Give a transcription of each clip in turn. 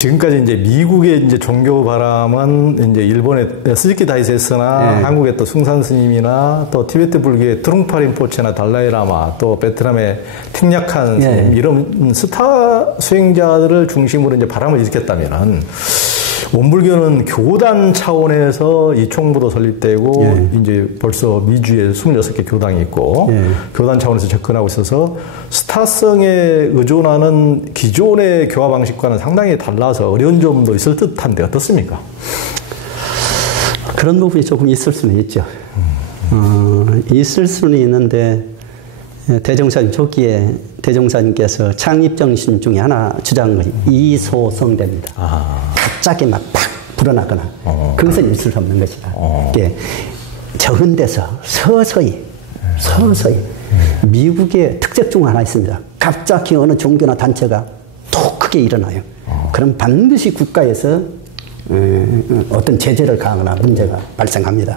지금까지 이제 미국의 이제 종교 바람은 이제 일본의 스즈키 다이세스나 한국의 또 숭산 스님이나 또 티베트 불교의 트룽파 린포체나 달라이라마 또 베트남의 틱약한 스님 이런 스타 수행자들을 중심으로 이제 바람을 일으켰다면은 원불교는 교단 차원에서 이총부도 설립되고 이제 벌써 미주에 26개 교당이 있고 교단 차원에서 접근하고 있어서 스타성에 의존하는 기존의 교화 방식과는 상당히 달라서 어려운 점도 있을 듯한데 어떻습니까? 그런 부분이 조금 있을 수는 있죠. 있을 수는 있는데 대종사님 초기에 대종사님께서 창립정신 중에 하나 주장한 것이 이소성대입니다. 갑자기 막 팍 불어나거나 그것은 있을 수 없는 것이다. 이게 적은 데서 서서히 미국의 특색 중 하나 있습니다. 갑자기 어느 종교나 단체가 더 크게 일어나요. 그럼 반드시 국가에서 어떤 제재를 가하거나 문제가 발생합니다.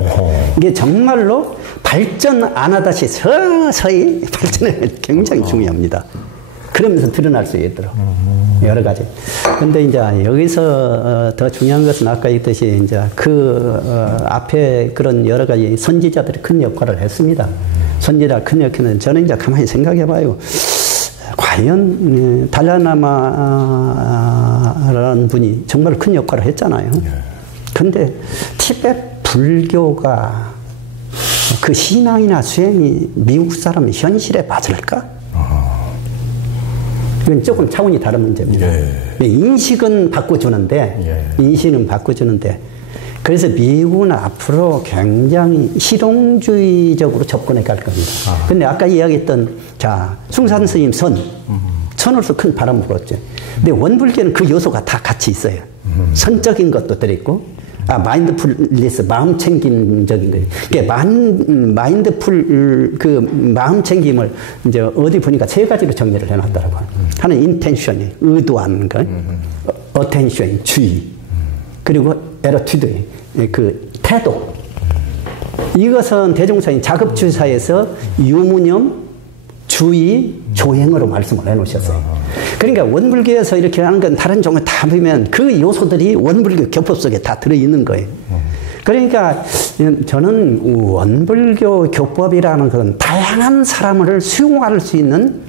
이게 정말로 발전 안 하다시 서서히 발전이 굉장히 중요합니다. 그러면서 드러날 수 있도록 여러 가지. 근데 이제 여기서 더 중요한 것은 아까 얘기했듯이 이제 앞에 그런 여러 가지 선지자들이 큰 역할을 했습니다. 선지자 큰 역할은 저는 이제 가만히 생각해 봐요. 과연 달라이라마라는 분이 정말 큰 역할을 했잖아요. 근데 티베트 불교가 그 신앙이나 수행이 미국 사람의 현실에 맞을까? 이건 조금 차원이 다른 문제입니다. 인식은 바꿔주는데, 그래서 미국은 앞으로 굉장히 실용주의적으로 접근해 갈 겁니다. 근데 아까 이야기했던, 숭산 스님 선으로서 큰 바람을 불었죠. 근데 원불교는 그 요소가 다 같이 있어요. 선적인 것도 들어있고, 마인드풀리스, 마음 챙김적인 거예요. 마음 챙김을 이제 어디 보니까 세 가지로 정리를 해놨더라고요. 하나는 인텐션이, 의도하는 것, 어텐션이, 주의, 그리고 에러튜드, 그 태도. 이것은 대종사님 작업주사에서 유무념, 주의, 조행으로 말씀을 해놓으셨어요. 그러니까 원불교에서 이렇게 하는 건 다른 종교 다 보면 그 요소들이 원불교 교법 속에 다 들어있는 거예요. 그러니까 저는 원불교 교법이라는 건 다양한 사람을 수용할 수 있는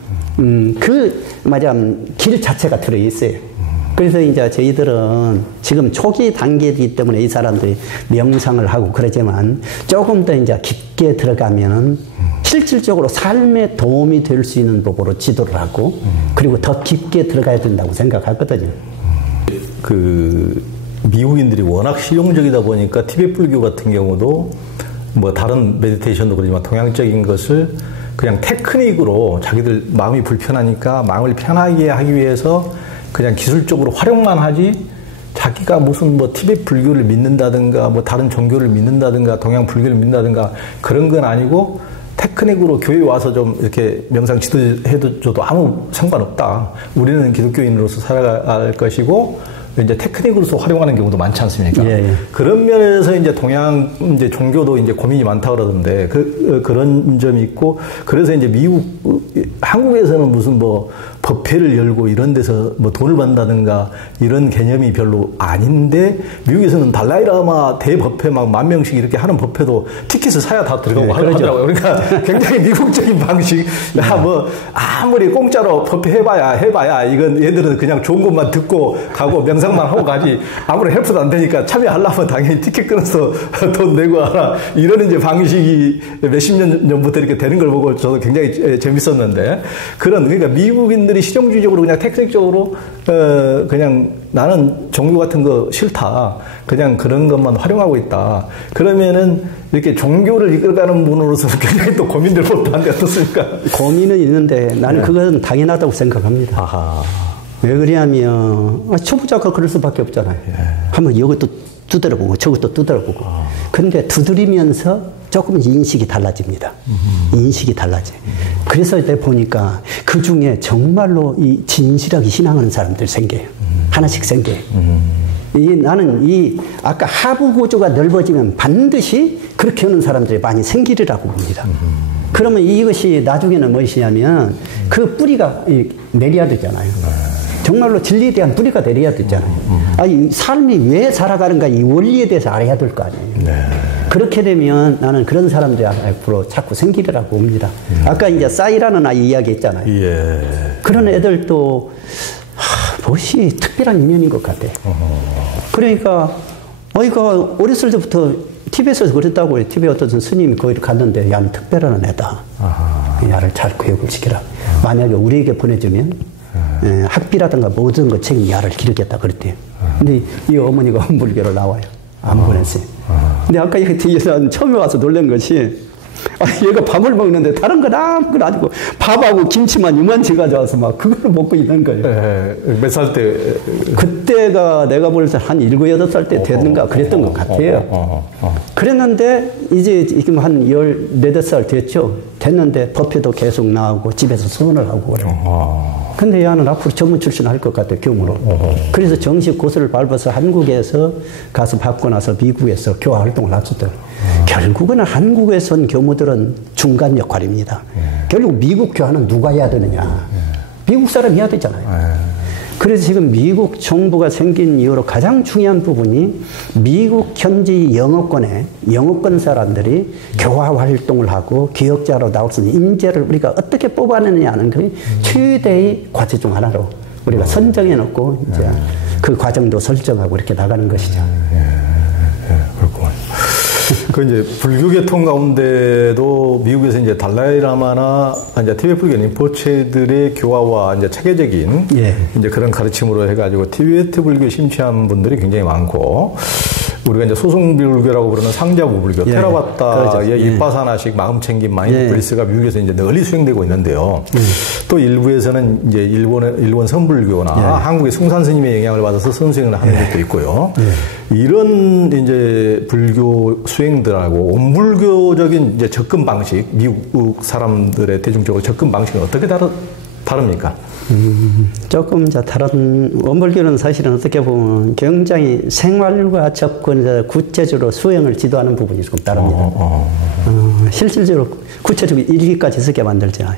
길 자체가 들어있어요. 그래서 이제 저희들은 지금 초기 단계이기 때문에 이 사람들이 명상을 하고 그러지만 조금 더 이제 깊게 들어가면은 실질적으로 삶에 도움이 될 수 있는 법으로 지도를 하고 그리고 더 깊게 들어가야 된다고 생각하거든요. 미국인들이 워낙 실용적이다 보니까 티베트 불교 같은 경우도 뭐 다른 메디테이션도 그러지만 동양적인 것을 그냥 테크닉으로 자기들 마음이 불편하니까 마음을 편하게 하기 위해서 그냥 기술적으로 활용만 하지 자기가 무슨 뭐 티베트 불교를 믿는다든가 뭐 다른 종교를 믿는다든가 동양 불교를 믿는다든가 그런 건 아니고 테크닉으로 교회에 와서 좀 이렇게 명상 지도해줘도 아무 상관없다. 우리는 기독교인으로서 살아갈 것이고 이제 테크닉으로서 활용하는 경우도 많지 않습니까? 그런 면에서 이제 동양 이제 종교도 이제 고민이 많다 그러던데 그런 점이 있고 그래서 이제 한국에서는 무슨 뭐 법회를 열고 이런 데서 뭐 돈을 받는다든가 이런 개념이 별로 아닌데 미국에서는 달라이라마 대법회 막 10,000명씩 이렇게 하는 법회도 티켓을 사야 다 들어가고 하더라고요. 그러니까 굉장히 미국적인 방식. 뭐 아무리 공짜로 법회 해봐야 이건 얘들은 그냥 좋은 것만 듣고 가고 명상만 하고 가지 아무리 헬프도 안 되니까 참여하려면 당연히 티켓 끊어서 돈 내고 하라 이런 이제 방식이 몇십 년 전부터 이렇게 되는 걸 보고 저도 굉장히 재밌었는데 그러니까 미국인들이 실용주의적으로 그냥 테크닉적으로 그냥 나는 종교 같은 거 싫다. 그냥 그런 것만 활용하고 있다. 그러면은 이렇게 종교를 이끌어가는 분으로서 굉장히 또 고민될 법도 한데 어떻습니까? 고민은 있는데 나는 그것은 당연하다고 생각합니다. 왜 그러냐면 초보자가 그럴 수밖에 없잖아요. 한번 이것도 두드려보고 저것도 두드려보고. 근데 두드리면서 조금 인식이 달라집니다. 인식이 달라져요. 그래서 이제 보니까 그 중에 정말로 진실하게 신앙하는 사람들 생겨요. 하나씩 생겨요. 나는 아까 하부 구조가 넓어지면 반드시 그렇게 하는 사람들이 많이 생기리라고 봅니다. 그러면 이것이 나중에는 무엇이냐면 그 뿌리가 내려야 되잖아요. 정말로 진리에 대한 뿌리가 내려야 되잖아요. 아니, 삶이 왜 살아가는가 이 원리에 대해서 알아야 될 거 아니에요. 네. 그렇게 되면 나는 그런 사람들이 앞으로 자꾸 생기리라고 봅니다. 아까 이제 싸이라는 아이 이야기 했잖아요. 예. 그런 애들도 무엇이 특별한 인연인 것 같아요. 그러니까 아이가 어렸을 때부터 TV에서 그랬다고 해요. TV에 어떤 스님이 거기를 갔는데 야는 특별한 애다. 야를 잘 교육을 시키라. 만약에 우리에게 보내주면 학비라든가 모든 것 책임 야를 기르겠다 그랬대요. 근데 이 어머니가 불교를 나와요. 안 보냈어요. 근데 아까 얘기 뒤에서 처음에 와서 놀란 것이 얘가 밥을 먹는데 다른 건 아무것도 아니고 밥하고 김치만 이만치 가져와서 막 그걸 먹고 있는 거예요. 몇 살 때? 그때가 내가 볼 때 한 7, 8살 때 됐는가 그랬던 것 같아요. 그랬는데 이제 지금 한 14, 15살 됐죠. 됐는데 법회도 계속 나오고 집에서 수원을 하고 그래요. 근데 얘는 앞으로 전문 출신 할 것 같아, 교무로. 그래서 정식 고수를 밟아서 한국에서 가서 받고 나서 미국에서 교화 활동을 하셨더라고요. 결국은 한국에서 온 교무들은 중간 역할입니다. 결국 미국 교화는 누가 해야 되느냐. 미국 사람이 해야 되잖아요. 그래서 지금 미국 정부가 생긴 이후로 가장 중요한 부분이 미국 현지 영어권 사람들이 교화 활동을 하고 기억자로 나올 수 있는 인재를 우리가 어떻게 뽑아내느냐는 그 최대의 과제 중 하나로 우리가 선정해 놓고 이제 그 과정도 설정하고 이렇게 나가는 것이죠. 그렇군요. 그 이제 불교 계통 가운데도 미국에서 이제 달라이라마나 이제 티베트 불교 린포체들의 교화와 이제 체계적인 이제 그런 가르침으로 해가지고 티베트 불교 심취한 분들이 굉장히 많고 우리가 이제 소송 불교라고 부르는 상자부 불교, 테라바타의 입바사나식 마음 챙김 마인드풀리스가 미국에서 이제 널리 수행되고 있는데요. 또 일부에서는 이제 일본 선불교나 한국의 숭산 스님의 영향을 받아서 선수행을 하는 것도 있고요. 이런 이제 불교 수행들하고 원불교적인 이제 접근 방식, 미국 사람들의 대중적으로 접근 방식은 어떻게 다릅니까? 조금 다른, 원불교는 사실은 어떻게 보면 굉장히 생활과 접근에서 구체적으로 수행을 지도하는 부분이 조금 다릅니다. 실질적으로 구체적으로 일기까지 쓰게 만들잖아요.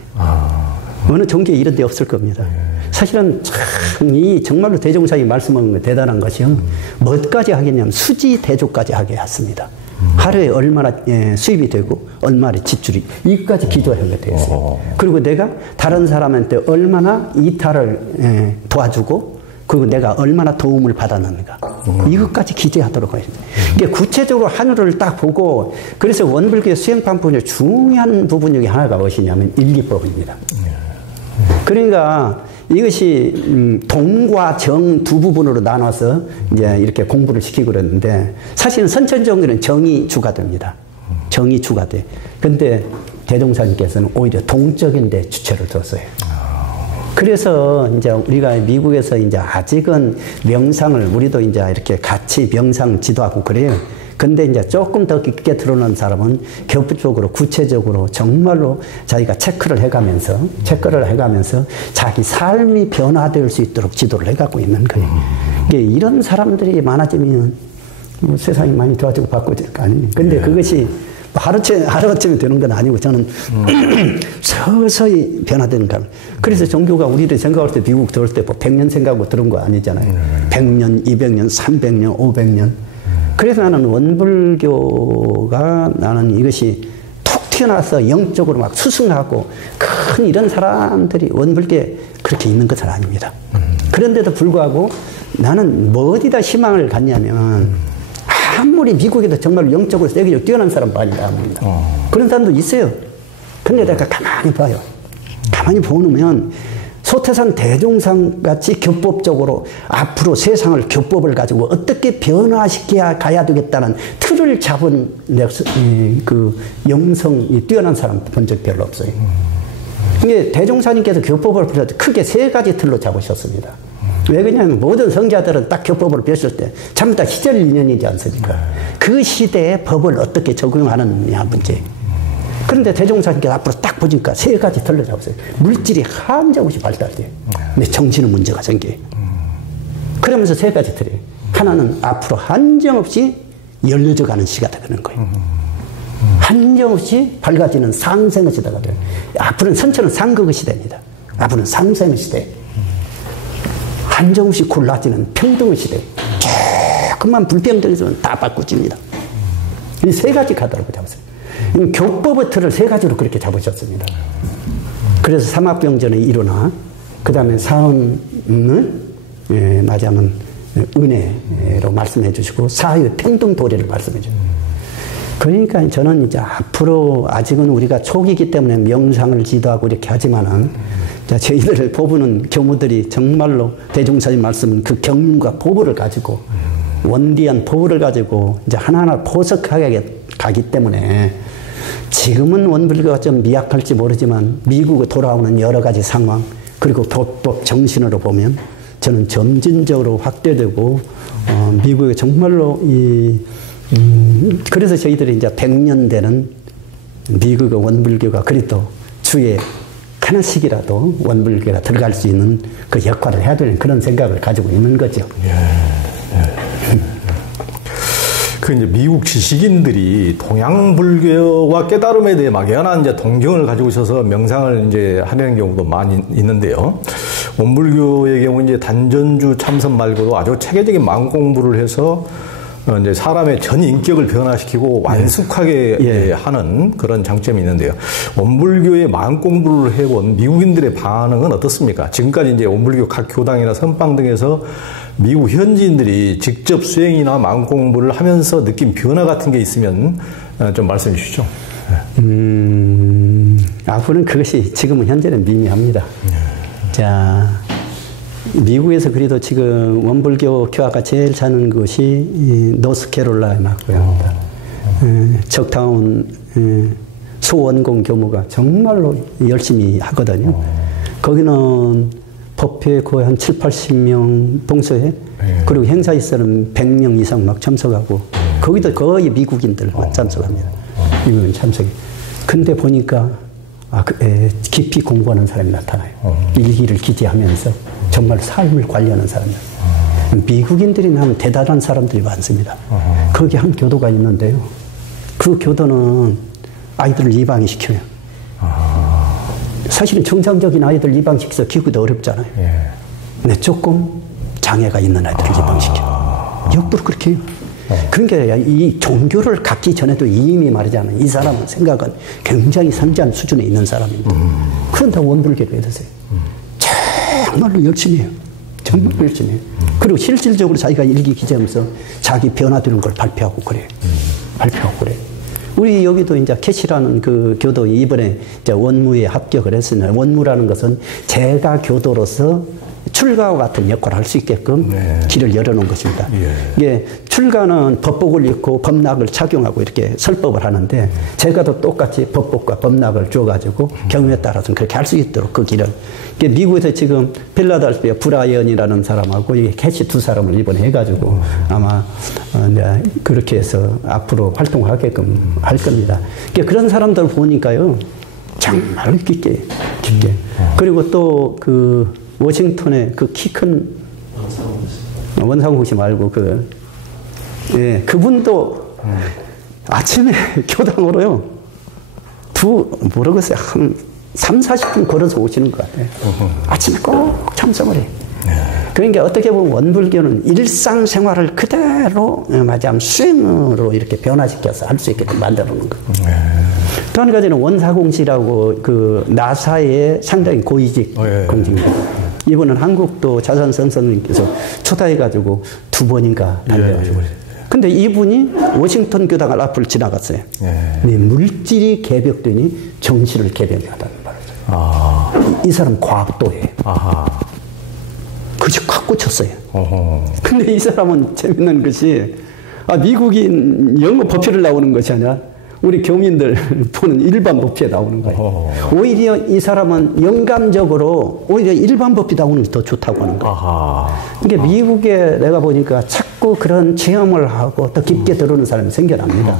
어느 종교에 이런 데 없을 겁니다. 사실은 참, 정말로 대종사님이 말씀하는 게 대단한 것이요. 뭐까지 하겠냐면 수지 대조까지 하게 했습니다. 하루에 얼마나 수입이 되고 얼마나 지출이 이까지 기도하게 되어 있어요. 그리고 내가 다른 사람한테 얼마나 이탈을 도와주고 그리고 내가 얼마나 도움을 받았는가 이것까지 기재하도록 하죠. 이게 구체적으로 하늘을 딱 보고 그래서 원불교의 수행판 중에 중요한 부분 중에 하나가 무엇이냐면 일기법입니다. 그러니까 이것이 동과 정 두 부분으로 나눠서 이제 이렇게 공부를 시키고 그랬는데 사실은 선천적으로는 정이 주가 됩니다. 정이 주가 돼. 근데 대종사님께서는 오히려 동적인데 주체를 뒀어요. 그래서 이제 우리가 미국에서 이제 아직은 명상을 우리도 이제 이렇게 같이 명상 지도하고 그래요. 근데 이제 조금 더 깊게 들어오는 사람은 교부적으로 구체적으로 정말로 자기가 체크를 해가면서 자기 삶이 변화될 수 있도록 지도를 해가고 있는 거예요. 이런 사람들이 많아지면 뭐 세상이 많이 좋아지고 바꿔질 거 아닙니까? 근데 그것이 하루아침에 되는 건 아니고 저는 서서히 변화되는 겁니다. 그래서 종교가 우리를 생각할 때 미국 들어올 때 뭐 100년 생각하고 들은 거 아니잖아요. 100년, 200년, 300년, 500년. 그래서 나는 원불교가 나는 이것이 툭 튀어나와서 영적으로 막 수승하고 큰 이런 사람들이 원불교에 그렇게 있는 것은 아닙니다. 그런데도 불구하고 나는 뭐 어디다 희망을 갖냐면 아무리 미국에도 정말 영적으로 세계적으로 뛰어난 사람 많이 나옵니다. 그런 사람도 있어요. 근데 내가 가만히 봐요. 가만히 보면 소태산 대종상 같이 교법적으로 앞으로 세상을 교법을 가지고 어떻게 변화시켜야 가야 되겠다는 틀을 잡은 그 영성이 뛰어난 사람 본 적 별로 없어요. 이게 대종사님께서 교법을 크게 3가지 틀로 잡으셨습니다. 왜 그러냐면 모든 성자들은 딱 교법을 배웠을 때 전부 다 시절 인연이지 않습니까? 그 시대에 법을 어떻게 적용하느냐 문제. 그런데 대종사님께서 앞으로 딱 보니까 3가지 틀로 잡았어요. 물질이 한정없이 발달돼요. 근데 정신은 문제가 생겨요. 그러면서 3가지 틀이에요. 하나는 앞으로 한정없이 열려져 가는 시대가 되는 거예요. 한정없이 밝아지는 상생의 시대가 돼요. 앞으로는 선천은 상극의 시대입니다. 앞으로는 상생의 시대. 한정없이 골라지는 평등의 시대. 조금만 불평등이 있으면 다 바꾸집니다. 이 세 가지 카드로 잡았어요. 교법의 틀을 세 가지로 그렇게 잡으셨습니다. 그래서 삼합경전의 일어나, 그 다음에 사언을 맞이하면 은혜로 말씀해 주시고, 사회 평등 도리를 말씀해 주시고. 그러니까 저는 이제 앞으로 아직은 우리가 초기이기 때문에 명상을 지도하고 이렇게 하지만은, 저희들을 보부는 교무들이 정말로 대종사님 말씀은 그 경륜과 보부를 가지고, 원디한 보부를 가지고 이제 하나하나 포석하게 가기 때문에, 지금은 원불교가 좀 미약할지 모르지만 미국에 돌아오는 여러 가지 상황, 그리고 도법 정신으로 보면 저는 점진적으로 확대되고, 미국에 정말로 그래서 저희들이 이제 100년 되는 미국의 원불교가 그래도 주에 하나씩이라도 원불교가 들어갈 수 있는 그 역할을 해야 되는 그런 생각을 가지고 있는 거죠. 그 이제 미국 지식인들이 동양 불교와 깨달음에 대해 막연한 이제 동경을 가지고 있어서 명상을 이제 하려는 경우도 많이 있는데요. 원불교의 경우 이제 단전주 참선 말고도 아주 체계적인 마음 공부를 해서 이제 사람의 전 인격을 변화시키고 완숙하게 하는 그런 장점이 있는데요. 원불교의 마음 공부를 해본 미국인들의 반응은 어떻습니까? 지금까지 이제 원불교 각 교당이나 선방 등에서 미국 현지인들이 직접 수행이나 마음 공부를 하면서 느낀 변화 같은 게 있으면 좀 말씀해 주시죠. 앞으로는 그것이 지금은 현재는 미미합니다. 자, 미국에서 그래도 지금 원불교 교화가 제일 사는 곳이 노스캐롤라이나고요. 척타운 소원공 교무가 정말로 열심히 하거든요. 거기는 법회 거의 한 7, 80명 봉소회, 그리고 행사 있으면 100명 이상 막 참석하고, 거기도 거의 미국인들만 참석합니다. 미국인 참석이. 근데 보니까 깊이 공부하는 사람이 나타나요. 일기를 기재하면서 정말 삶을 관리하는 사람들. 미국인들이 나면 대단한 사람들이 많습니다. 거기 한 교도가 있는데요. 그 교도는 아이들을 입양시켜요. 사실은 정상적인 아이들 입양시켜서 키우기도 어렵잖아요. 근데 조금 장애가 있는 아이들을 입양시켜. 역부로 그렇게 해요. 그러니까 이 종교를 갖기 전에도 이미 말하자면 이 사람은 생각은 굉장히 상지한 수준에 있는 사람입니다. 그런 다 원불교로 해주세요. 정말로 열심히 해요. 정말 열심히 해요. 그리고 실질적으로 자기가 일기 기재하면서 자기 변화되는 걸 발표하고 그래요. 발표하고 그래요. 우리 여기도 이제 캐시라는 그 교도 이번에 이제 원무에 합격을 했으나, 원무라는 것은 제가 교도로서 출가와 같은 역할을 할 수 있게끔 길을 열어놓은 것입니다. 이게 출가는 법복을 입고 법락을 착용하고 이렇게 설법을 하는데, 제가도 똑같이 법복과 법락을 줘가지고 경우에 따라서는 그렇게 할 수 있도록 그 길을. 이게 미국에서 지금 필라델피아 브라이언이라는 사람하고 이 캐시 두 사람을 이번에 해가지고 아마 이제 그렇게 해서 앞으로 활동을 하게끔 할 겁니다. 그런 사람들 보니까요, 정말 깊게. 그리고 또 그 워싱턴에 그 키 큰 원상국 씨 말고 그분도 아침에 교당으로요, 모르겠어요. 한 3, 40분 걸어서 오시는 것 같아요. 아침에 꼭 참석을 해요. 그러니까 어떻게 보면 원불교는 일상생활을 그대로 맞이하면 수행으로 이렇게 변화시켜서 할 수 있게끔 만들어 놓은 거예요. 또 한 가지는 원사공시라고 그 나사의 상당히 고위직 공직입니다. 이분은 한국도 자산선 선생님께서 초대해가지고 2번인가 달려가지고. 근데 이분이 워싱턴 교당을 앞을 지나갔어요. 물질이 개벽되니 정신을 개벽하다는 말이죠. 이 사람 과학도예요. 그것이 확 꽂혔어요. 근데 이 사람은 재밌는 것이, 미국인 영어 법표를 나오는 것이 아니라 우리 교민들 보는 일반 법표에 나오는 거예요. 오히려 이 사람은 영감적으로 오히려 일반 법표 나오는 게 더 좋다고 하는 거예요. 그러니까 미국에 내가 보니까 자꾸 그런 체험을 하고 더 깊게 들어오는 사람이 생겨납니다.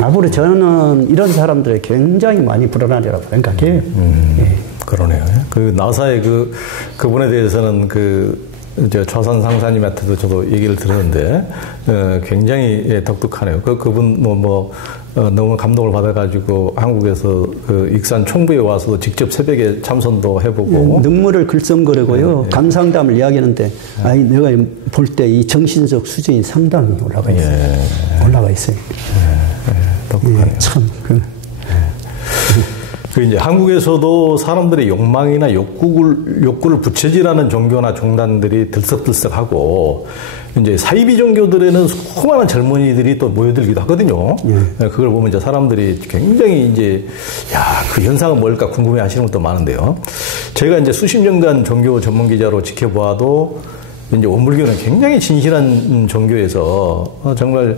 앞으로 저는 이런 사람들이 굉장히 많이 불어나리라고 생각해요. 그러네요. 그 나사의 그분에 대해서는 좌선 상사님한테도 저도 얘기를 들었는데, 굉장히 독특하네요. 그분 너무 감동을 받아가지고 한국에서 그 익산 총부에 와서 직접 새벽에 참선도 해보고 눈물을 글썽거리고요. 감상담을 이야기하는데 아이 내가 볼 때 이 정신적 수준이 상당히 올라가 있어요. 올라가 있어요. 참 그 이제 한국에서도 사람들의 욕망이나 욕구를 부채질하는 종교나 종단들이 들썩들썩하고 이제 사이비 종교들에는 수많은 젊은이들이 또 모여들기도 하거든요. 그걸 보면 이제 사람들이 굉장히 이제 그 현상은 뭘까 궁금해 하시는 분도 많은데요. 제가 이제 수십 년간 종교 전문 기자로 지켜봐도 이제 원불교는 굉장히 진실한 종교에서 정말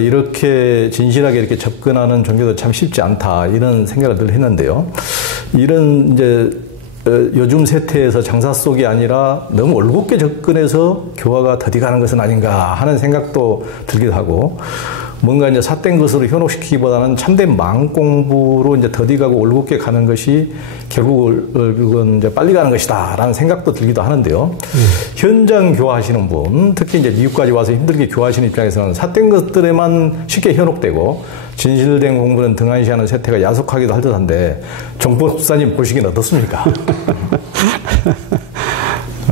이렇게 진실하게 이렇게 접근하는 종교도 참 쉽지 않다 이런 생각을 늘 했는데요. 이런 이제 요즘 세태에서 장사 속이 아니라 너무 올곧게 접근해서 교화가 더디가는 것은 아닌가 하는 생각도 들기도 하고 뭔가 이제 삿된 것으로 현혹시키기보다는 참된 마음 공부로 이제 더디가고 올곧게 가는 것이 결국은 이제 빨리 가는 것이다라는 생각도 들기도 하는데요. 현장 교화하시는 분, 특히 이제 미국까지 와서 힘들게 교화하시는 입장에서는 삿된 것들에만 쉽게 현혹되고 진실된 공부는 등한시하는 세태가 야속하기도 할 듯한데 정보 목사님 보시기는 어떻습니까?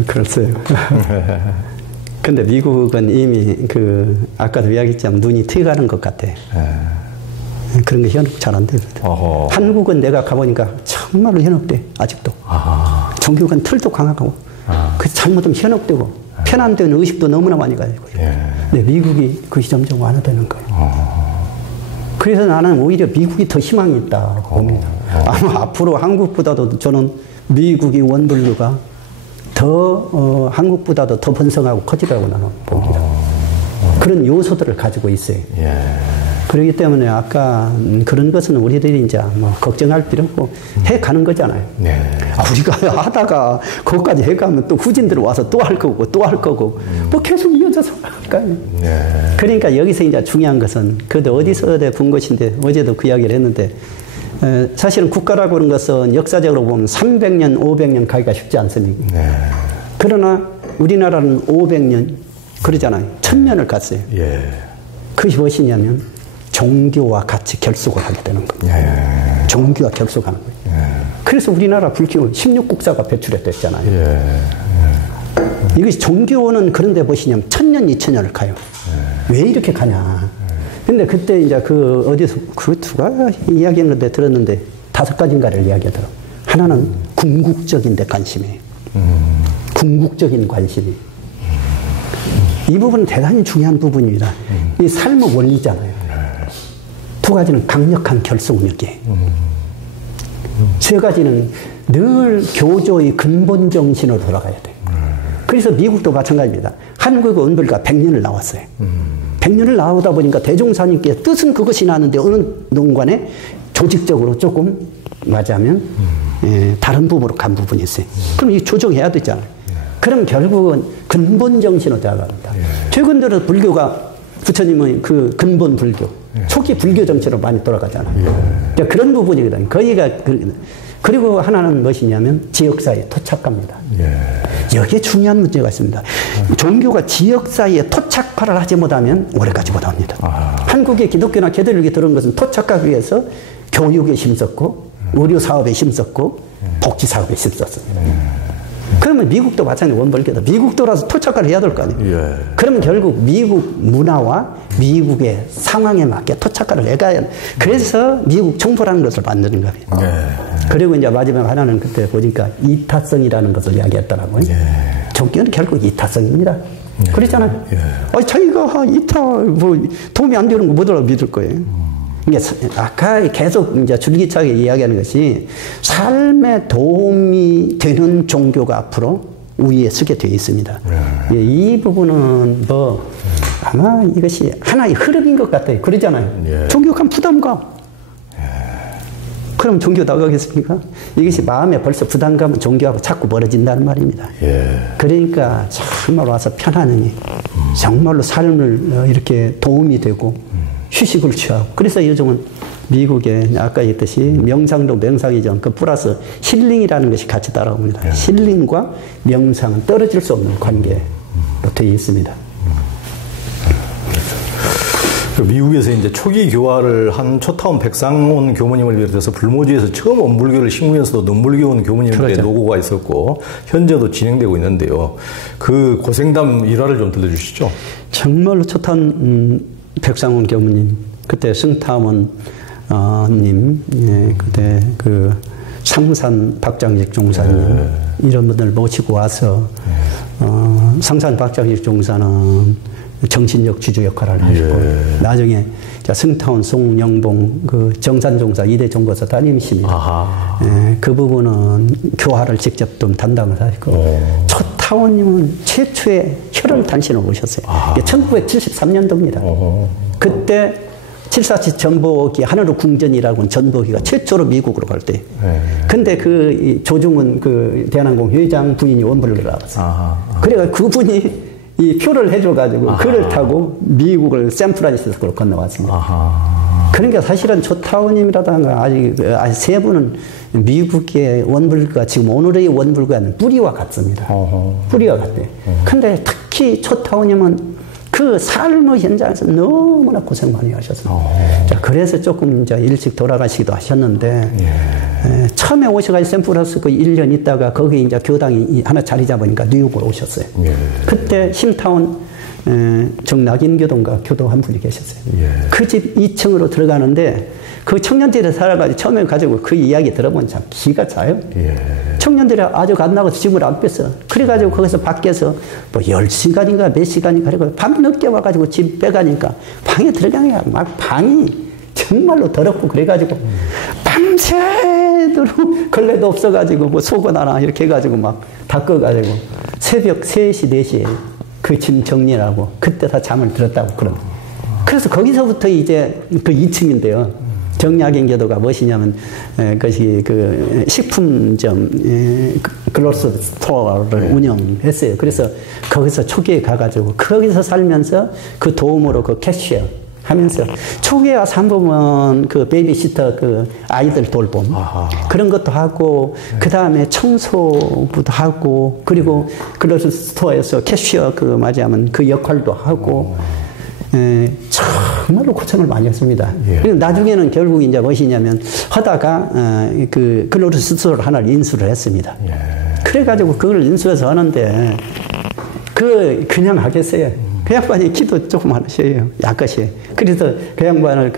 글쎄요. 근데 미국은 이미 아까도 이야기했지만 눈이 트여가는 것 같아. 그런 게 현혹 잘 안 되거든. 한국은 내가 가보니까 정말로 현혹돼, 아직도. 종교관 틀도 강하고, 그 잘못하면 현혹되고, 편안된 의식도 너무나 많이 가지고. 근데 미국이 그것이 점점 완화되는 거예요. 그래서 나는 오히려 미국이 더 희망이 있다고 봅니다. 아마 앞으로 한국보다도 저는 미국이 원불교가 한국보다도 더 번성하고 커지라고 나는 봅니다. 그런 요소들을 가지고 있어요. 그렇기 때문에 아까 그런 것은 우리들이 이제 뭐 걱정할 필요 없고 해 가는 거잖아요. 우리가 하다가 거기까지 해 가면 또 후진들 와서 또 할 거고 또 할 거고 뭐 계속 이어져서 할까요? 그러니까 여기서 이제 중요한 것은 그래도 어디서 본 것인데 어제도 그 이야기를 했는데 사실은 국가라고 하는 것은 역사적으로 보면 300년, 500년 가기가 쉽지 않습니까? 그러나 우리나라는 500년, 그러잖아요. 1000년을 갔어요. 그것이 무엇이냐면 종교와 같이 결속을 하게 되는 거예요. 종교와 결속하는 거예요. 그래서 우리나라 불교 16국사가 배출됐잖아요. 이것이 종교는 그런데 보시냐면 1000년, 2000년을 가요. 왜 이렇게 가냐. 근데 그때 이제 어디서 누가 이야기하는 건데 들었는데 5가지인가를 이야기하더라고요. 하나는 궁극적인 데 관심이에요. 궁극적인 관심이. 이 부분은 대단히 중요한 부분입니다. 이 삶의 원리잖아요. 2가지는 강력한 결속력이에요. 3가지는 늘 교조의 근본 정신으로 돌아가야 돼요. 그래서 미국도 마찬가지입니다. 한국의 원불교가 100년을 나왔어요. 100년을 나오다 보니까 대종사님께 뜻은 그것이 나는데 어느 농간에 조직적으로 조금 맞으면 다른 부분으로 간 부분이 있어요. 그럼 이 조정해야 되잖아요. 그럼 결국은 근본 정신으로 들어갑니다. 최근 들어 불교가 부처님은 그 근본 불교, 초기 불교 정신으로 많이 돌아가잖아요. 그런 부분이거든요. 거기가 그리고 하나는 무엇이냐면 지역사회에 토착합니다. 여기에 중요한 문제가 있습니다. 종교가 지역사회에 토착화를 하지 못하면 오래가지 못합니다. 한국의 기독교나 개들에게 들은 것은 토착하기 위해서 교육에 힘썼고 의료사업에 힘썼고 복지사업에 힘썼습니다. 그러면 미국도 마찬가지 원불교도 미국도라서 토착화를 해야 될 거 아니에요. 그러면 결국 미국 문화와 미국의 상황에 맞게 토착화를 해가야 그래서 미국 정부라는 것을 만드는 거예요. 그리고 이제 마지막 하나는 그때 보니까 이타성이라는 것을 이야기했더라고요. 종교는 결국 이타성입니다. 그렇잖아요. 자기가 도움이 안 되는 거 뭐더라 믿을 거예요. 이게 아까 계속 이제 줄기차게 이야기하는 것이 삶에 도움이 되는 종교가 앞으로 우위에 서게 되어 있습니다. 이 부분은 아마 이것이 하나의 흐름인 것 같아요. 그러잖아요. 종교가 부담감. 그럼 종교 나가겠습니까? 이것이 마음에 벌써 부담감은 종교하고 자꾸 멀어진다는 말입니다. 그러니까 정말 와서 편안히 정말로 삶을 이렇게 도움이 되고 휴식을 취하고. 그래서 요즘은 미국에 아까 했듯이 명상도 명상이죠. 그 플러스 힐링이라는 것이 같이 따라옵니다. 힐링과 명상은 떨어질 수 없는 관계로 되어 있습니다. 그 미국에서 이제 초기 교화를 한 초타운 백상원 교무님을 비롯해서 불모지에서 처음 원불교를 심으면서도 눈물겨운 교무님들의 그렇죠. 노고가 있었고 현재도 진행되고 있는데요. 그 고생담 일화를 좀 들려주시죠. 정말로 초타운 백상원 교무님, 그때 승타원 님, 예, 그때 그 상산 박장식 종사님 이런 분들 모시고 와서 상산 박장식 종사는 정신력 주주 역할을 하시고 나중에 승타원 송영봉 그 정산종사 2대 종거사 담임이십니다. 예, 그 부분은 교화를 직접 좀 담당을 하시고 초타원님은 최초의 혈흔 단신을 오셨어요. 1973년도입니다. 그때 747 전보기 하늘의 궁전이라고 전보기가 최초로 미국으로 갈 때. 근데 그 조중은 그 대한항공 회장 부인이 원불교를 나왔어요. 그래가 그분이 이 표를 해줘가지고 그를 타고 미국을 샌프란시스코로 건너왔습니다. 그러니까 사실은 조타오님이라든가 아직 세 분은 미국의 원불교가 지금 오늘의 원불교는 뿌리와 같습니다. 뿌리와 같대요. 근데 특히 조타오님은 그 삶의 현장에서 너무나 고생 많이 하셨어요. 자, 그래서 조금 이제 일찍 돌아가시기도 하셨는데, 처음에 오셔가지고 샌프란시스코 1년 있다가 거기 이제 교당이 하나 자리 잡으니까 뉴욕으로 오셨어요. 그때 심타운 정낙인교동가 교도 한 분이 계셨어요. 그 집 2층으로 들어가는데 그 청년들이 살아가지고 처음에 가지고 그 이야기 들어보면 참 기가 차요. 청년들이 아직 안 나가서 집을 안 뺐어. 그래가지고 거기서 밖에서 뭐 10시간인가 몇 시간인가 그리고 밤 늦게 와가지고 집 빼가니까 방에 들어가니까 막 방이 정말로 더럽고 그래가지고 밤새도록 걸레도 없어가지고 뭐 속옷 하나 이렇게 해가지고 막 닦아가지고 새벽 3시, 4시에 그 짐 정리하고 그때 다 잠을 들었다고 그럽니다. 그래서 거기서부터 이제 그 2층인데요. 정약인교도가 무엇이냐면 그것이 그 식품점 글로스 스토어를 운영했어요. 그래서 거기서 초기에 가가지고 거기서 살면서 그 도움으로 그 캐시어 하면서 초기에 와서 한 번은 그 베이비시터 그 아이들 돌봄 그런 것도 하고 그 다음에 청소부도 하고 그리고 글로스 스토어에서 캐시어 그 맞이하면 그 역할도 하고 정말로 고생을 많이 했습니다. 그리고 나중에는 결국 이제 무엇이냐면 하다가 그 글로리스 스토어를 하나를 인수를 했습니다. 그래가지고 그걸 인수해서 하는데 그냥 하겠어요. 그 양반이 키도 조금 하셔요. 약것이. 그래서 그 양반을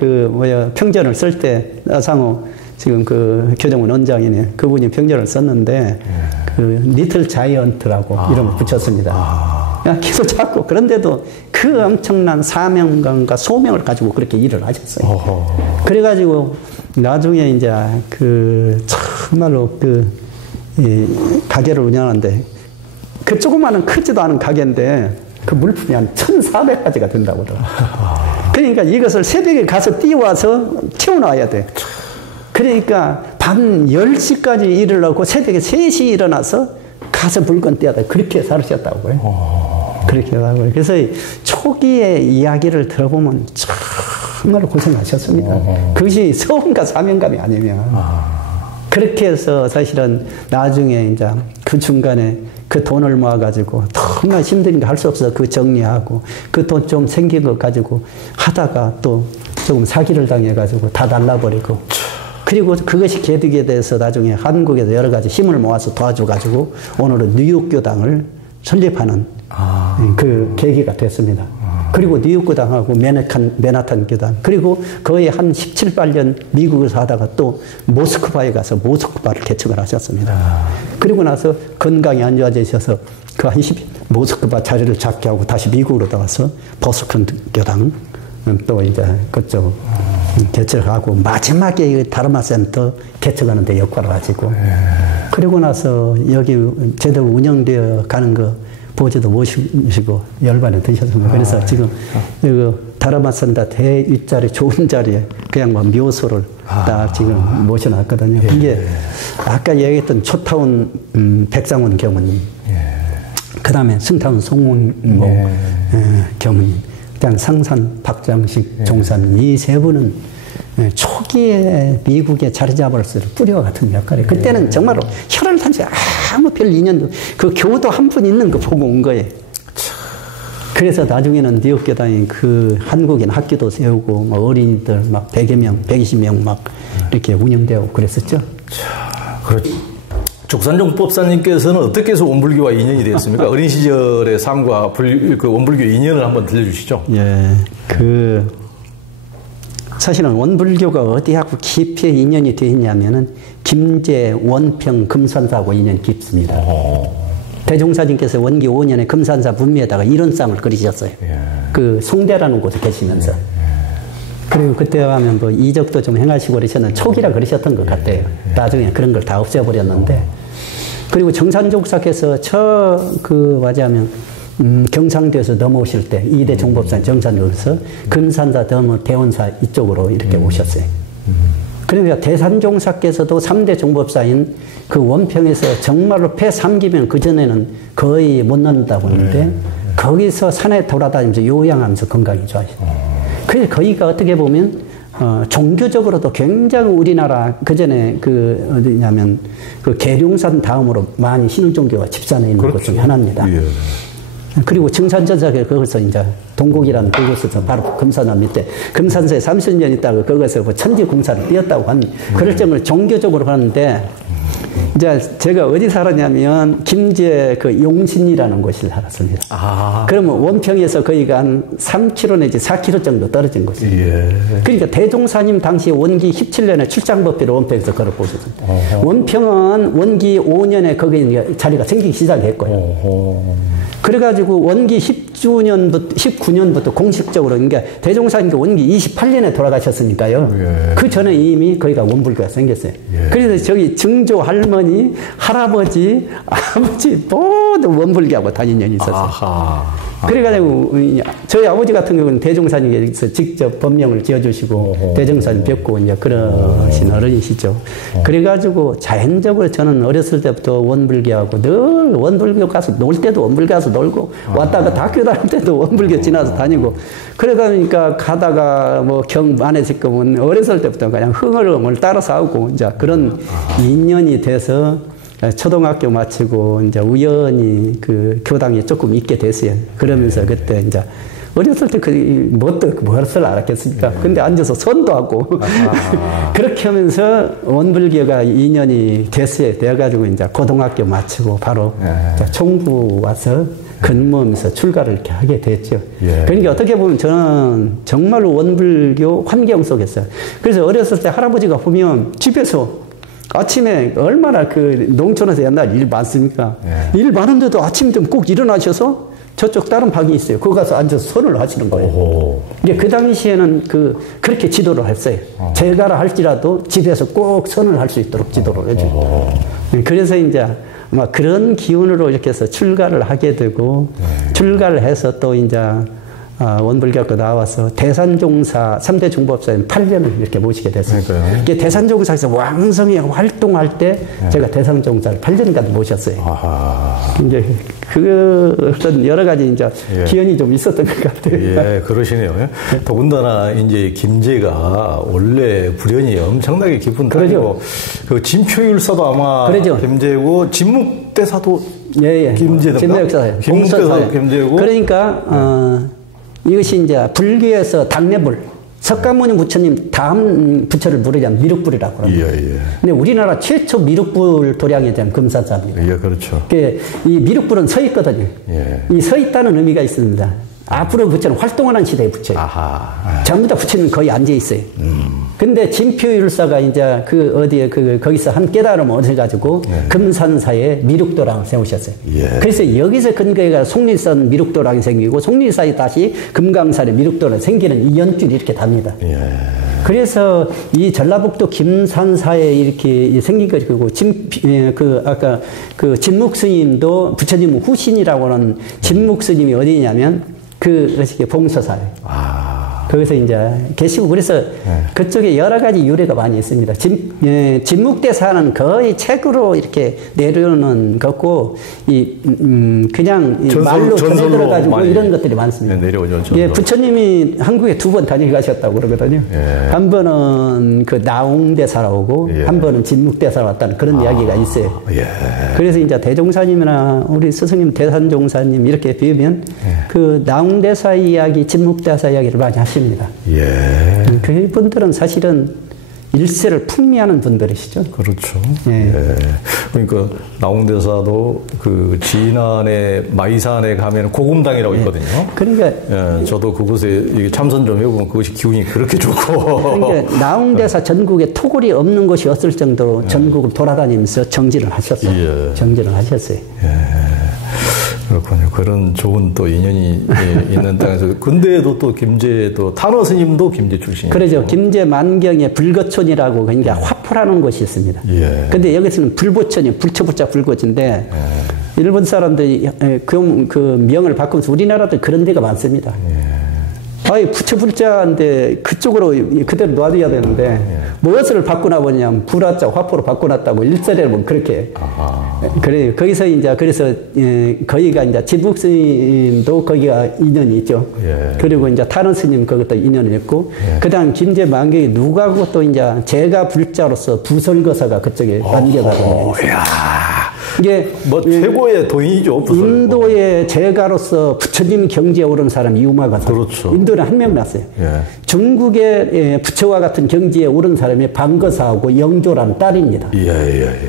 평전을 쓸 때 나상호 지금 그 교정원 원장이네. 그분이 평전을 썼는데 그 리틀 자이언트라고 이름을 붙였습니다. 키도 작고 그런데도 그 엄청난 사명감과 소명을 가지고 그렇게 일을 하셨어요. 그래가지고 나중에 이제 그 정말로 가게를 운영하는데 그 조그마한 크지도 않은 가게인데 그 물품이 한 1,400가지가 된다고 하더라고요. 그러니까 이것을 새벽에 가서 띄워와서 채워놔야 돼. 그러니까 밤 10시까지 일을 하고 새벽에 3시 일어나서 가서 물건 떼어다 그렇게 살으셨다고요. 그렇게 하고요. 그래서 초기의 이야기를 들어보면 정말 고생하셨습니다. 그것이 소원과 사명감이 아니면. 그렇게 해서 사실은 나중에 이제 그 중간에 그 돈을 모아가지고 정말 힘드니까 할 수 없어서 그 정리하고 그 돈 좀 생긴 거 가지고 하다가 또 조금 사기를 당해가지고 다 날라버리고 그리고 그것이 개득에 대해서 나중에 한국에서 여러 가지 힘을 모아서 도와줘가지고 오늘은 뉴욕 교당을 설립하는 그 계기가 됐습니다. 그리고 뉴욕 교당하고 맨하탄 교당 그리고 거의 한 17, 18년 미국에서 하다가 또 모스크바에 가서 모스크바를 개척을 하셨습니다. 그리고 나서 건강이 안 좋아지셔서 그 한 모스크바 자리를 잡게 하고 다시 미국으로 나와서 버스큰 교당 또 이제 그쪽 개척하고 마지막에 다르마 센터 개척하는 데 역할을 하시고 그리고 나서 여기 제대로 운영되어 가는 거 보조도 모시고 열반에 드셨습니다. 그래서 지금 이거 다르마 센터 대윗자리 좋은 자리에 그냥 뭐 묘소를 딱 지금 모셔놨거든요. 이게 아까 얘기했던 초타운 백상원 경우님 그 다음에 승타운 송원봉 경우님 그다음 상산 박장식 종사님 이 세 분은 초기에 미국에 자리 잡았을 때 뿌리와 같은 역할이에요. 그때는 정말로 혈흔 단지 아무 별 인연도 그 교도 한 분 있는 거 보고 온 거예요. 그래서 나중에는 뉴욕 교당이 그 한국인 학교도 세우고 뭐 어린이들 막 100여 명, 120명 막 이렇게 운영되고 그랬었죠. 자, 그렇죠. 죽산종 법사님께서는 어떻게 해서 원불교와 인연이 되었습니까? 어린 시절의 삶과 그 원불교 인연을 한번 들려주시죠. 예, 사실은 원불교가 어디하고 깊이 인연이 되어 있냐면은 김제, 원평, 금산사하고 인연이 깊습니다. 대종사님께서 원기 5년에 금산사 분미에다가 이런 쌍을 그리셨어요. 예. 그 송대라는 곳에 계시면서. 그리고 그때 가면 뭐 이적도 좀 행하시고 그러셨는데 초기라 그러셨던 것 같아요. 나중에 그런 걸 다 없애버렸는데. 그리고 정산족사께서 맞이하면 경상도에서 넘어오실 때 이대 종법사님 정산족에서 금산사 넘어 대원사 이쪽으로 이렇게 오셨어요. 그러니까 대산종사께서도 3대 종법사인 그 원평에서 정말로 폐 3기면 그전에는 거의 못 넣는다고 하는데 거기서 산에 돌아다니면서 요양하면서 건강이 좋아지고 그래서 거기가 어떻게 보면 종교적으로도 굉장히 우리나라 그전에 어디냐면 그 계룡산 다음으로 많이 신흥종교가 집산해 있는 그렇죠. 곳 중에 하나입니다. 예. 그리고 증산전사가 거기서 이제 동곡이라는 그곳에서 바로 금산암 밑에 금산사에 30년 있다가 거기서 뭐 천지공사를 띄었다고 하는 그럴 정도로 종교적으로 하는데 이제 제가 어디 살았냐면 김제 그 용신이라는 곳에 살았습니다. 그러면 원평에서 거기가 한 3km 내지 4km 정도 떨어진 곳이에요. 예. 그러니까 대종사님 당시 원기 17년에 출장법비로 원평에서 걸어고 오셨습니다. 원평은 원기 5년에 거기 자리가 생기기 시작했고요. 그래가지고 원기 19년부터 공식적으로, 그러니까 대종사님께 원기 28년에 돌아가셨으니까요. 예. 그 전에 이미 거기가 원불교가 생겼어요. 예. 그래서 저기 증조 할머니, 할아버지, 아버지 모두 원불교하고 다닌 년이 있었어요. 그래가지고 저희 아버지 같은 경우는 대종사님께서 직접 법명을 지어주시고 대종사님 뵙고 이제 그러신 어른이시죠. 그래가지고 자연적으로 저는 어렸을 때부터 원불교하고 늘 원불교 가서 놀 때도 원불교 가서 놀고 왔다가 학교 다닐 때도 원불교 지나서 다니고 그러다 가다가 뭐 경 안에서 보면 어렸을 때부터 그냥 흥얼흥얼 따라서 하고 이제 그런 인연이 돼서 초등학교 마치고 이제 우연히 그 교당에 조금 있게 됐어요. 그러면서 그때 이제 어렸을 때 무엇을 알았겠습니까? 근데 앉아서 선도 하고 그렇게 하면서 원불교가 인연이 됐어요. 돼가지고 이제 고등학교 마치고 바로 총부 와서 근무하면서 출가를 이렇게 하게 됐죠. 예. 그러니까 어떻게 보면 저는 정말로 원불교 환경 속에서 그래서 어렸을 때 할아버지가 보면 집에서 아침에 얼마나 그 농촌에서 옛날 일 많습니까? 예. 일 많은데도 아침 좀 꼭 일어나셔서 저쪽 다른 방이 있어요. 거기 가서 앉아서 선을 하시는 거예요. 이게 그 당시에는 그렇게 지도를 했어요. 제가라 할지라도 집에서 꼭 선을 할 수 있도록 지도를 해줘요. 그래서 이제 아마 그런 기운으로 이렇게 해서 출가를 하게 되고 출가를 해서 또 이제 원불교학교 나와서 대산종사 3대 종법사님 8년을 이렇게 모시게 됐습니다. 이게 대산종사에서 왕성히 활동할 때 제가 대산종사를 8년간 모셨어요. 이제 그런 여러 가지 이제 기연이 좀 있었던 것 같아요. 예, 그러시네요. 더군다나 이제 김제가 원래 불연이 엄청나게 깊은 땅이고 그 진표율사도 아마 그러죠. 김제고 진묵대사도 예. 김제던가? 진묵대사예요. 김묵대사도 김제고. 그러니까 이것이 이제 불교에서 당례불 석가모니 부처님 다음 부처를 부르자면 미륵불이라고 그럽니다. 예. 근데 우리나라 최초 미륵불 도량에 대한 금산사입니다. 예, 그렇죠. 이 미륵불은 서 있거든요. 예. 이 서 있다는 의미가 있습니다. 앞으로 부처는 활동하는 시대의 부처예요. 전부 다 부처님 거의 앉아 있어요. 근데 진표율사가 이제 거기서 한 깨달음을 얻어가지고 금산사에 미륵도랑을 세우셨어요. 예. 그래서 여기서 근거해가 속리산 미륵도랑이 생기고 속리산이 다시 금강산에 미륵도랑이 생기는 이 연줄이 이렇게 답니다. 예. 그래서 이 전라북도 김산사에 이렇게 생긴 것이고 아까 그 진묵스님도 부처님 후신이라고 하는 진묵스님이 어디냐면 봉서사예요. 거기서 이제 계시고 그래서 그쪽에 여러 가지 유래가 많이 있습니다. 진묵대사는 거의 책으로 이렇게 내려오는 것고 그냥 말로 전해 들어가지고 이런 것들이 많습니다. 내려오죠. 예, 부처님이 한국에 2번 다녀가셨다고 그러거든요. 한 번은 그 나웅대사로 오고 한 번은 진묵대사로 왔다는 그런 이야기가 있어요. 그래서 이제 대종사님이나 우리 스승님 대산종사님 이렇게 비우면 그 나웅대사 이야기, 진묵대사 이야기를 많이 하십니다. 그분들은 사실은 일세를 풍미하는 분들이시죠. 그렇죠. 그러니까 나홍대사도 그 진안에 마이산에 가면 고금당이라고 있거든요. 그러니까 저도 그곳에 참선 좀 해보면 그것이 기운이 그렇게 좋고. 그러니까 나홍대사 전국에 토굴이 없는 곳이 없을 정도로 전국을 돌아다니면서 정진을 하셨어요. 정진을 하셨어요. 그렇군요. 그런 좋은 또 인연이 있는 땅에서. 근데도 또 김제도, 탄화 스님도 김제 출신이에요. 그러죠. 김제 만경에 불거촌이라고 굉장히 화포라는 곳이 있습니다. 근데 여기서는 불보촌이 불처불자 불거촌인데, 일본 사람들이 그 명을 바꾸면서 우리나라도 그런 데가 많습니다. 아이, 부처불자인데 그쪽으로 그대로 놔둬야 되는데, 무엇을 바꾸나 보냐면, 불화자, 화포로 바꿔놨다고 일설에 보면 그렇게. 그래요. 거기서 이제, 그래서, 거기가 이제 지북 스님도 거기가 인연이 있죠. 그리고 이제 타는 스님 거기도 인연이 있고, 그 다음 김제 만경에 누가고 또 이제 제가 불자로서 부설거사가 그쪽에 안겨가고 있어요. 이게 뭐 최고의 도인이죠. 인도의 제가로서 부처님 경지에 오른 사람이 유마거사. 그렇죠. 인도는 한 명 났어요. 중국의 부처와 같은 경지에 오른 사람이 방거사하고 영조라는 딸입니다.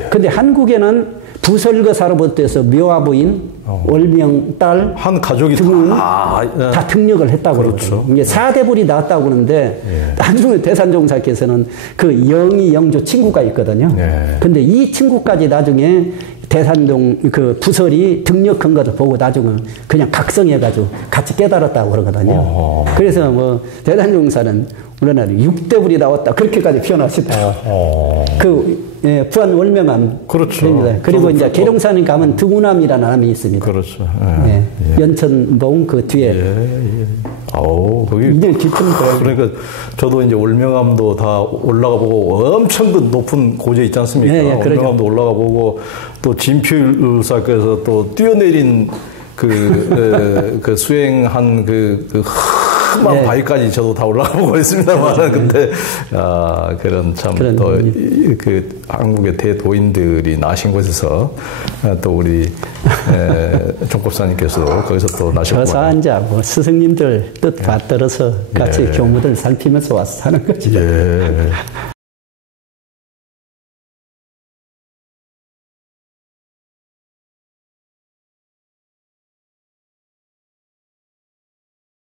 근데 한국에는 부설거사로부터 해서 묘화부인, 월명 딸, 한 가족이 다 등력을 했다고 그러죠. 이게 4대불이 나왔다고 그러는데 나중에 대산종사께서는 그 영이 영조 친구가 있거든요. 근데 이 친구까지 나중에 대산종 그 부설이 등력한 것을 보고 나중에 그냥 각성해가지고 같이 깨달았다고 그러거든요. 그래서 뭐 대산종사는 우리나라 6대불이 나왔다 그렇게까지 표현하시다. 부안 월명암. 그렇죠. 그리고 이제 계룡산에 가면 등우남이라는 암이 있습니다. 그렇죠. 연천봉 그 뒤에. 거기 굉장히 깊은 거. 그러니까 저도 이제 월명암도 다 올라가 보고 엄청 그 높은 고제 있지 않습니까? 월명암도 올라가 보고 또 진필사께서 또 뛰어내린 그 수행한 큰 바위까지 저도 다 올라가 보고 있습니다만, 근데, 그런 참, 또, 한국의 대도인들이 나신 곳에서, 또 우리, 종법사님께서도 거기서 또 나셨고. 거기서 앉아, 뭐, 스승님들 뜻 받들어서 같이 교무들 살피면서 와서 사는 거죠.